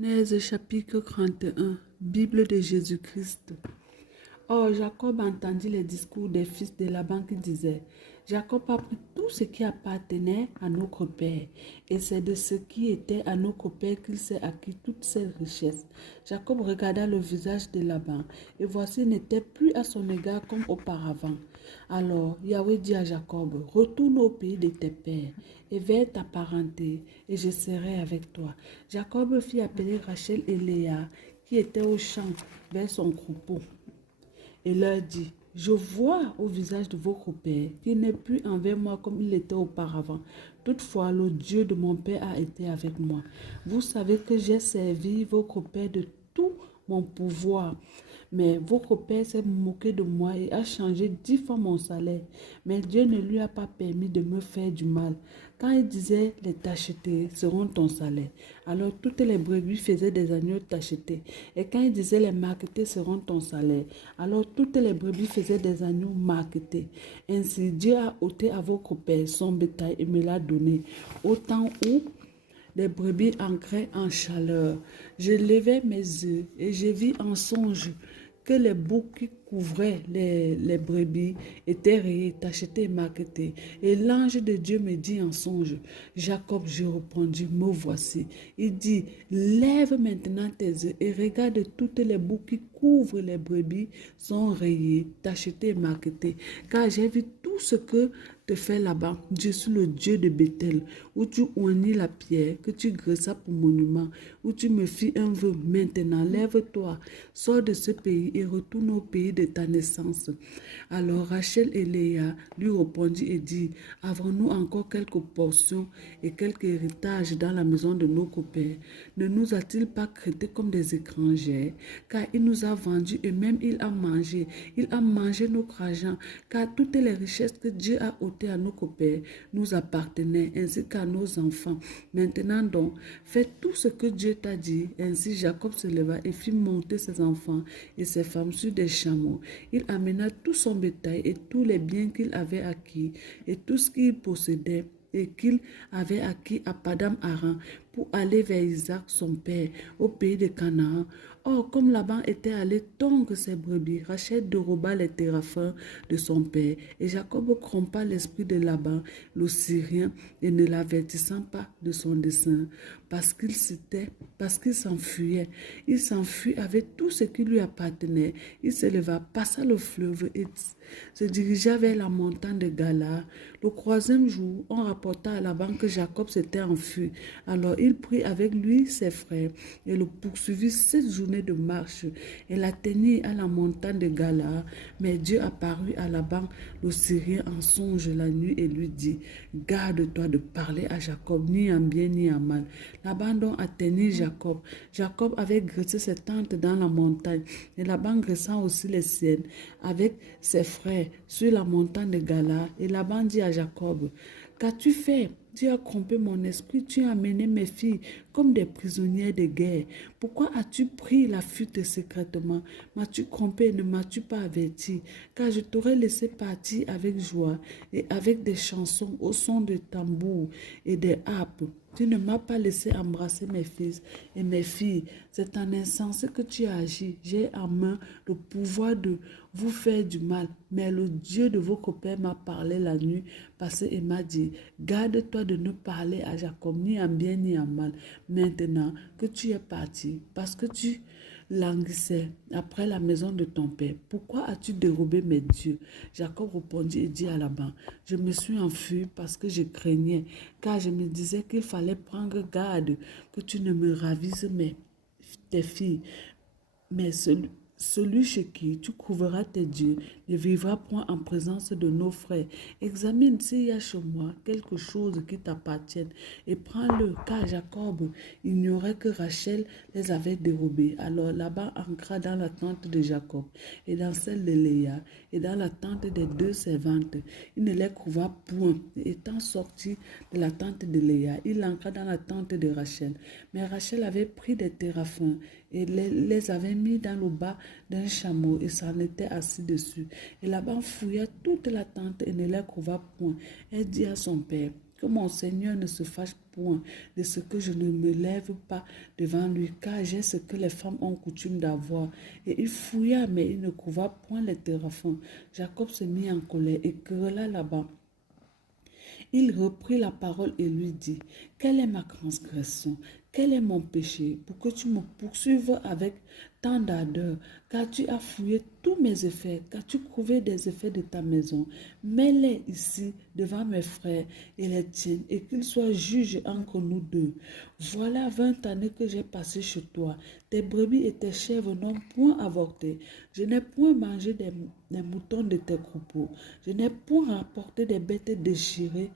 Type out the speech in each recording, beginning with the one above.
Genèse chapitre 31, Bible de Jésus-Christ. Or, Jacob entendit les discours des fils de Laban qui disaient: Jacob a pris tout ce qui appartenait à notre père, et c'est de ce qui était à notre père qu'il s'est acquis toutes ces richesses. Jacob regarda le visage de Laban, et voici, il n'était plus à son égard comme auparavant. Alors Yahweh dit à Jacob: Retourne au pays de tes pères, et vers ta parenté, et je serai avec toi. Jacob fit appeler Rachel et Léa, qui étaient au champ vers son troupeau, et leur dit: Je vois au visage de votre père qu'il n'est plus envers moi comme il était auparavant. Toutefois, le Dieu de mon père a été avec moi. Vous savez que j'ai servi votre père de tout mon pouvoir. Mais votre père s'est moqué de moi et a changé 10 fois mon salaire. Mais Dieu ne lui a pas permis de me faire du mal. Quand il disait: les tachetés seront ton salaire, alors toutes les brebis faisaient des agneaux tachetés. Et quand il disait: les marquetés seront ton salaire, alors toutes les brebis faisaient des agneaux marquetés. Ainsi Dieu a ôté à votre père son bétail et me l'a donné, au temps où les brebis ancraient en chaleur. Je levai mes yeux et je vis en songe que les boucs qui couvraient les brebis étaient rayés, tachetés et marquetés. Et l'ange de Dieu me dit en songe: Jacob. Je répondis: me voici. Il dit: lève maintenant tes yeux et regarde, toutes les boucs qui couvrent les brebis sont rayés, tachetés et marquetés. Car j'ai vu tout ce que te fait là-bas. Je suis le Dieu de Bethel, où tu oignis la pierre que tu graissas pour monument, où tu me fis un vœu. Maintenant, lève-toi, sors de ce pays et retourne au pays de ta naissance. Alors Rachel et Léa lui répondirent et dit: avons-nous encore quelques portions et quelques héritages dans la maison de nos pères? Ne nous a-t-il pas traités comme des étrangers? Car il nous a vendus et même il a mangé notre argent, car toutes les richesses que Dieu a ôtées à nos pères nous appartenaient, ainsi qu'à nos enfants. Maintenant donc, fais tout ce que Dieu t'a dit. Ainsi Jacob se leva et fit monter ses enfants et ses femmes sur des chameaux. Il amena tout son bétail et tous les biens qu'il avait acquis et tout ce qu'il possédait et qu'il avait acquis à Padam Aram pour aller vers Isaac son père au pays de Canaan. Or, comme Laban était allé tondre ses brebis, Rachel déroba les téraphins de son père, et Jacob trompa l'esprit de Laban, le Syrien, et ne l'avertissant pas de son dessein, parce qu'il s'enfuyait. Il s'enfuit avec tout ce qui lui appartenait. Il se leva, passa le fleuve et se dirigea vers la montagne de Gala. Le troisième jour, on rapporta à Laban que Jacob s'était enfui. Alors il prit avec lui ses frères et le poursuivit 7 journées de marche et l'atteignit à la montagne de Gala. Mais Dieu apparut à Laban le Syrien en songe la nuit et lui dit: garde-toi de parler à Jacob ni en bien ni en mal. Laban donc atteignit Jacob. Jacob avait graissé ses tentes dans la montagne et Laban graissa aussi les siennes avec ses frères sur la montagne de Gala. Et Laban dit à Jacob: qu'as-tu fait? Tu as trompé mon esprit, tu as amené mes filles comme des prisonnières de guerre. Pourquoi as-tu pris la fuite secrètement? M'as-tu trompé et ne m'as-tu pas averti? Car je t'aurais laissé partir avec joie et avec des chansons au son de tambours et des harpes. Tu ne m'as pas laissé embrasser mes fils et mes filles. C'est en insensé que tu as agi. J'ai en main le pouvoir de vous faire du mal. Mais le Dieu de vos pères m'a parlé la nuit passée et m'a dit: garde-toi de ne parler à Jacob ni en bien ni en mal. Maintenant que tu es parti, parce que tu languissais après la maison de ton père, pourquoi as-tu dérobé mes dieux? Jacob répondit et dit à Laban: je me suis enfui parce que je craignais, car je me disais qu'il fallait prendre garde que tu ne me ravisses tes filles. Mais celui chez qui tu trouveras tes dieux ne vivra point en présence de nos frères. Examine s'il y a chez moi quelque chose qui t'appartienne et prends-le, car Jacob ignorait que Rachel les avait dérobés. Alors Laban entra dans la tente de Jacob et dans celle de Léa et dans la tente des 2 servantes. Il ne les trouva point. Et étant sorti de la tente de Léa, il entra dans la tente de Rachel. Mais Rachel avait pris des téraphins et les avait mis dans le bas d'un chameau et s'en était assis dessus. Et Laban fouilla toute la tente et ne les trouva point. Elle dit à son père: Que mon Seigneur ne se fâche point de ce que je ne me lève pas devant lui, car j'ai ce que les femmes ont coutume d'avoir. Et il fouilla, mais il ne trouva point les téraphins. Jacob se mit en colère et querella Laban. Il reprit la parole et lui dit, « Quelle est ma transgression? Quel est mon péché pour que tu me poursuives avec tant d'ardeur? Car tu as fouillé tous mes effets, car tu trouvé des effets de ta maison. Mets-les ici devant mes frères et les tiens, et qu'ils soient juges entre nous deux. Voilà 20 années que j'ai passées chez toi. Tes brebis et tes chèvres n'ont point avorté. Je n'ai point mangé des moutons de tes troupeaux. Je n'ai point rapporté des bêtes déchirées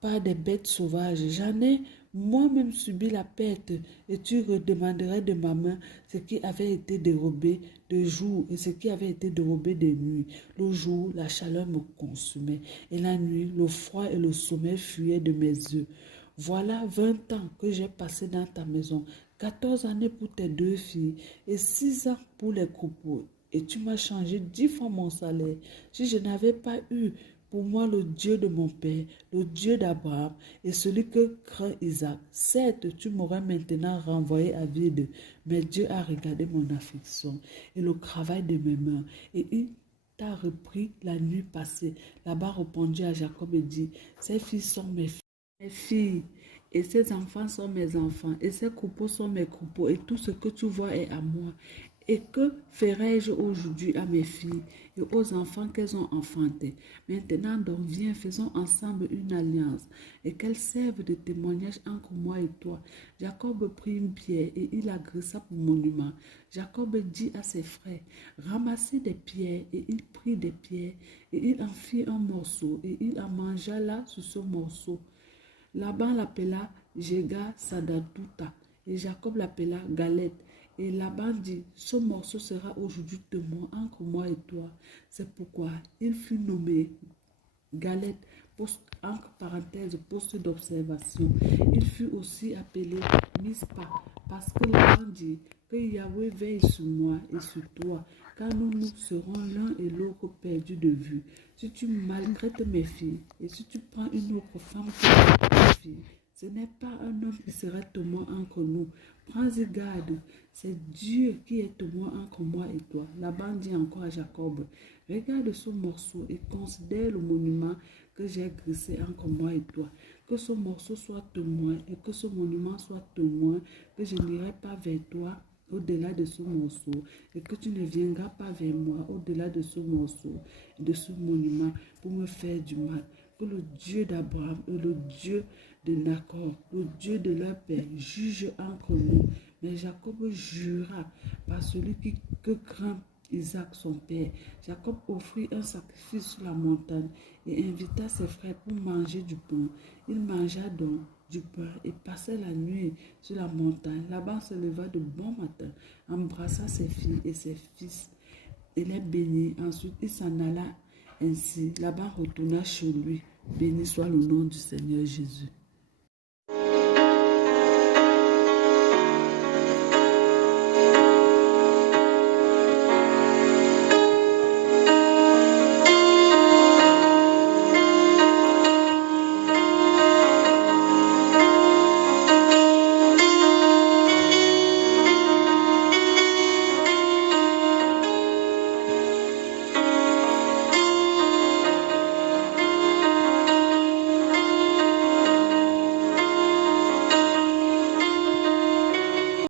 par des bêtes sauvages. J'en ai moi-même subi la perte, et tu redemanderais de ma main ce qui avait été dérobé de jour et ce qui avait été dérobé de nuit. Le jour, la chaleur me consumait, et la nuit, le froid et le sommeil fuyaient de mes yeux. Voilà 20 ans que j'ai passé dans ta maison, 14 années pour tes 2 filles et 6 ans pour les troupeaux. Et tu m'as changé 10 fois mon salaire. Si je n'avais pas eu pour moi le Dieu de mon père, le Dieu d'Abraham et celui que craint Isaac, certes, tu m'aurais maintenant renvoyé à vide, mais Dieu a regardé mon affliction et le travail de mes mains, et il t'a repris la nuit passée. Laban répondit à Jacob et dit, ces filles sont mes filles, et ces enfants sont mes enfants, et ces troupeaux sont mes troupeaux, et tout ce que tu vois est à moi. Et que ferai-je aujourd'hui à mes filles et aux enfants qu'elles ont enfantés? Maintenant donc viens, faisons ensemble une alliance, et qu'elles servent de témoignage entre moi et toi. Jacob prit une pierre et il agressa pour monument. Jacob dit à ses frères, ramassez des pierres, et il prit des pierres, et il en fit un morceau, et il en mangea là sur ce morceau. Laban l'appela Jéga Sadaduta, et Jacob l'appela Galette. Et Laban dit, ce morceau sera aujourd'hui témoin entre moi et toi. C'est pourquoi il fut nommé Galette, entre parenthèses, poste d'observation. Il fut aussi appelé Mispa, parce que Laban dit que Yahweh veille sur moi et sur toi, car nous serons l'un et l'autre perdus de vue. Si tu maltraites mes filles, et si tu prends une autre femme que mes filles, ce n'est pas un homme qui sera témoin entre nous. Prends-y garde, c'est Dieu qui est témoin entre moi et toi. Laban dit encore à Jacob, regarde ce morceau et considère le monument que j'ai dressé entre moi et toi. Que ce morceau soit témoin et que ce monument soit témoin, que je n'irai pas vers toi au-delà de ce morceau, et que tu ne viendras pas vers moi au-delà de ce morceau et de ce monument pour me faire du mal. Que le Dieu d'Abraham et le Dieu de Nacor, le Dieu de leur père, juge entre nous. Mais Jacob jura par celui que craint Isaac son père. Jacob offrit un sacrifice sur la montagne et invita ses frères pour manger du pain. Il mangea donc du pain et passait la nuit sur la montagne. Laban se leva de bon matin, embrassa ses filles et ses fils et les bénit. Ensuite, il s'en alla ainsi. Laban retourna chez lui. Béni soit le nom du Seigneur Jésus.